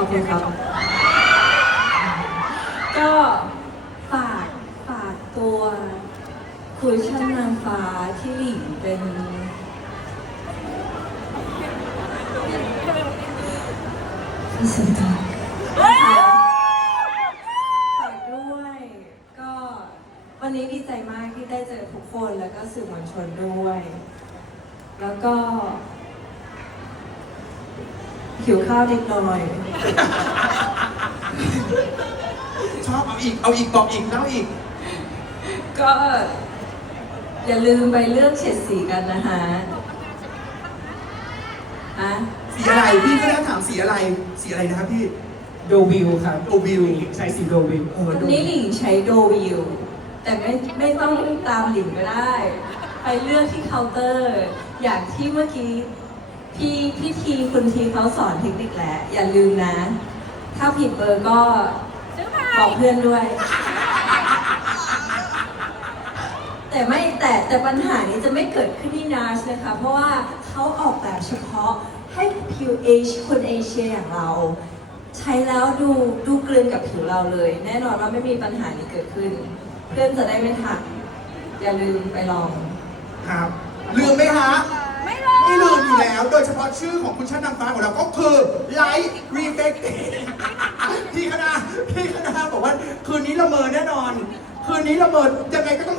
ขอบคุณครับ ก็ฝากฝากตัวคุยชั่นนางฟ้าที่หลิงเป็นพรีเซนเตอร์นะคะฝากด้วย ก็วันนี้ดีใจมากที่ได้เจอทุกคนแล้วก็สื่อมวลชนด้วย แล้วก็ หิวข้าวเล็กน้อย ชอบเอาอีก เอาอีกบอกอีกเล่าอีก ก็ อย่าลืมไปเลือกเฉดสีกันนะคะอะสีอะไรพี่ก็ได้ถามสีอะไร สีอะไรนะครับพี่ โดวิวครับโดวิวใช้สีโดวิวเออวันดูนี้หลิงใช้โดวิว แต่ไม่ไม่ต้องตามหลิงก็ได้ ไปเลือกที่เคาน์เตอร์ อย่างที่เมื่อกี้ พี่พี่ทีคุณทีเขาสอนเทคนิคแล้วอย่าลืมนะ ถ้าผิดเบอร์ก็บอกเพื่อนด้วย แต่ไม่แต่แต่ปัญหานี้จะไม่เกิดขึ้นที่นาชนะคะ เพราะว่าเขาออกแบบเฉพาะให้ผิวเอชคนเอเชียอย่างเรา ใช้แล้วดูดูกลืนกับผิวเราเลย แน่นอนว่าไม่มีปัญหานี้เกิดขึ้น เพื่อนจะได้ไม่ถักอย่าลืมไปลองครับ ลืมไหมฮะ ไม่ลืม ไม่ลืมอยู่แล้ว อชื่อของคุณชาตินางฟ้าของเราก็คือไลท์รีเฟกต์พี่คณะพี่คณะบอกว่า คืนนี้ละเมอแน่นอน คืนนี้ละเมอยังไงก็ต้อง